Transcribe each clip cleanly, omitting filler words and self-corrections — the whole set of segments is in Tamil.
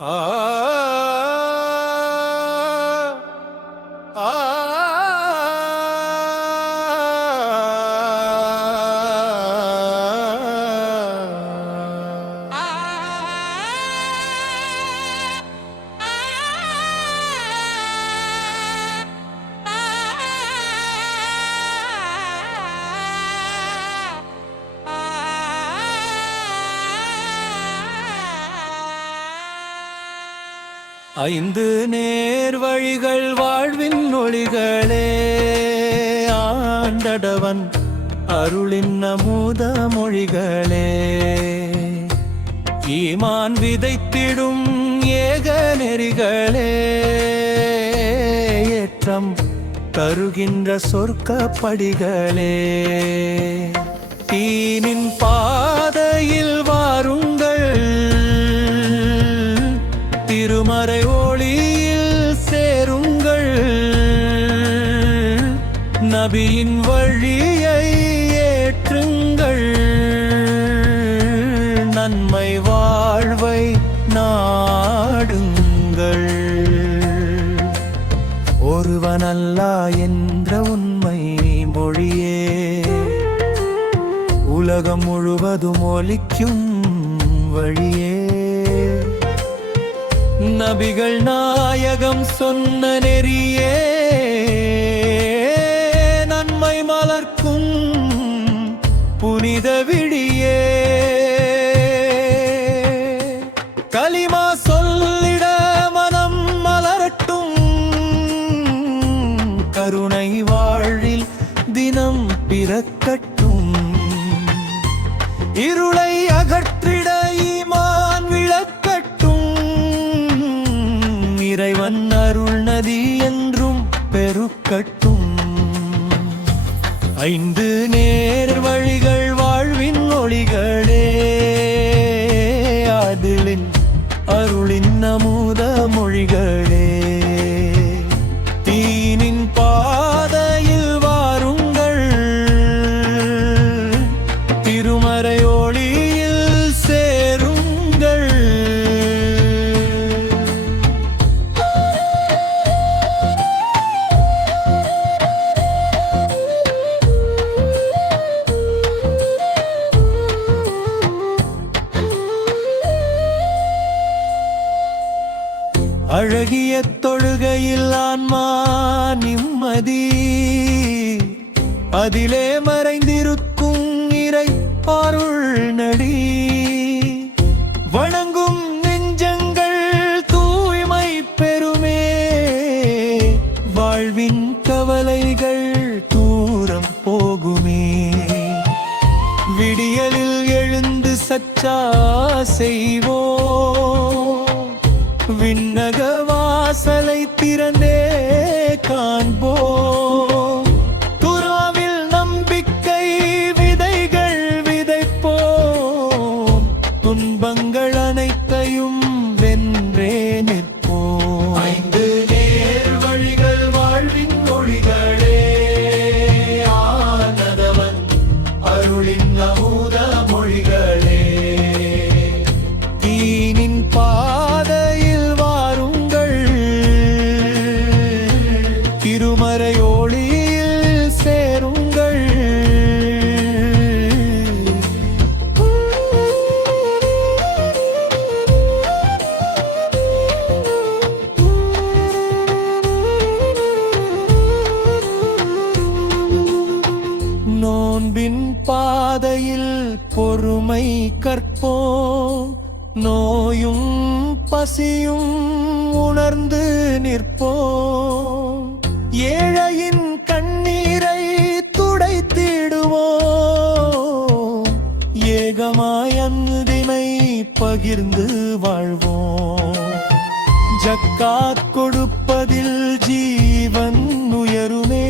ஆ ஆ ஐந்து நேர் வழிகள் வாழ்வின் ஒளிகளே, ஆண்டடவன் அருளின் அமுத மொழிகளே, ஈமான் விதைத்திடும் ஏக நெறிகளே, ஏற்றம் தருகின்ற சொர்க்கப்படிகளே, தீனின் பாதையில் வாருங்கள், திருமறை ஒளியில் சேருங்கள், நபியின் வழியை ஏற்றுங்கள், நன்மை வாழ்வை நாடுங்கள். ஒருவன் அல்லாஹ் என்ற உண்மை மொழியே உலகம் முழுவதும் ஒலிக்கும் வழியே, நபிகள் நாயகம் சொன்ன நெறியே, நன்மை மலர்க்கும் புனித விழியே, கலிமா சொல்லிட மனம் மலரட்டும், கருணை வாழில் தினம் பிறக்கட்டும், இருளை அகற்றிட ஈமான் விளக்கட்டும், இறைவன் அருள் நதி என்றும் பெருக்கட்டும். ஐந்து நேர் வழிகள் வாழ்வின் ஒளிகளே, அதிலின் அருளின் அமுத மொழிகளே, தீனின் பாதையில் வாருங்கள், திருமறை ஒளியில் சேருங்கள். அழகிய தொழுகையில் ஆன்மா நிம்மதி, அதிலே மறைந்திருக்கும் இறை அருள் நடி, வணங்கும் நெஞ்சங்கள் தூய்மை பெறுமே, வாழ்வின் கவலைகள் தூரம் போகுமே, விடியலில் எழுந்து சச்சா செய்வோம், விண்ணக வாசலை திறந்தே காண்போம், துறாவில் நம்பிக்கை விதைகள் விதைப்போம், துன்பங்கள் அனைத்தையும் வென்றே நிற்போம். ஐந்து நேர் வழிகள் வாழ்வின் மொழிகளே, ஆனதவன் அருளின் அமுத மொழிகளே, தீனின் பாதையில் வாருங்கள், திருமறை ஒளியில் சேருங்கள். நோன்பின் பாதையில் பொறுமை கற்போம், நோயும் பசியும் உணர்ந்து நிற்போம், ஏழையின் கண்ணீரை துடைத்திடுவோம், ஏகமாய் அன்பினை பகிர்ந்து வாழ்வோம், ஜக்காத் கொடுப்பதில் ஜீவன் உயருமே,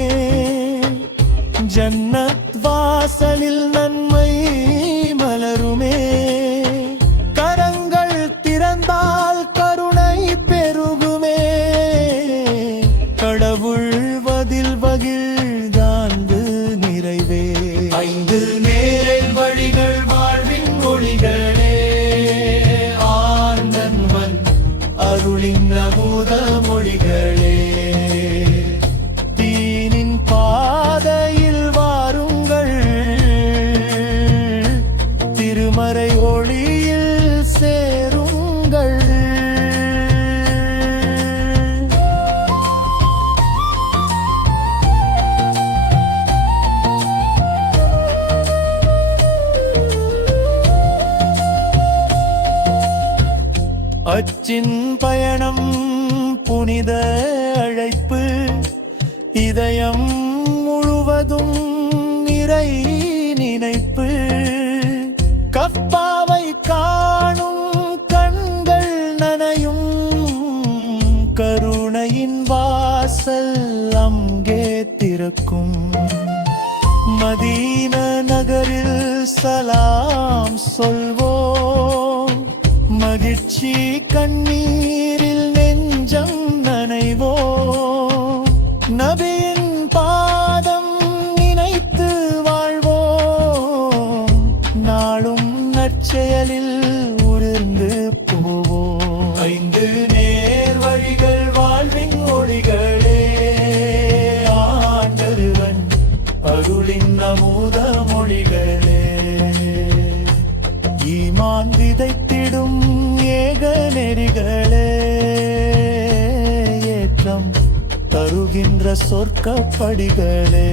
ஜன்னத் வாசலில் நன்மை மலருமே, கரங்கள் திறந்தால் கருணை பெருகுமே, கடவுள் வதில் வகிழ்ந்தாந்து நிறைவே. ஐந்து நேரில் வழிகள் வாழ்வின் ஒளிகளே, ஆண்டவன் அச்சின் பயணம் புனித அழைப்பு இதயம் முழுவதும் இறை நினைப்பு கப்பாவை காணும் கண்கள் நனையும் கருணையின் வாசல் அங்கே திறக்கும் மதீன நகரில் சலாம் சொல்வோம் மகிழ்ச்சி கண்ணீரில் நெஞ்சம் நனைவோம் நபியின் பாதம் நினைத்து வாழ்வோம் நாளும் நற்செயலில் உருந்து போவோம் 5 நேர் வழிகள் வாழ்வின் ஒளிகளே ஆண்டவன் அருளின் அமுத மொழிகளே ஈமான் விதைத்திடும் ஏக நெறிகளே ஏற்றம் தருகின்ற சொர்க்கப்படிகளே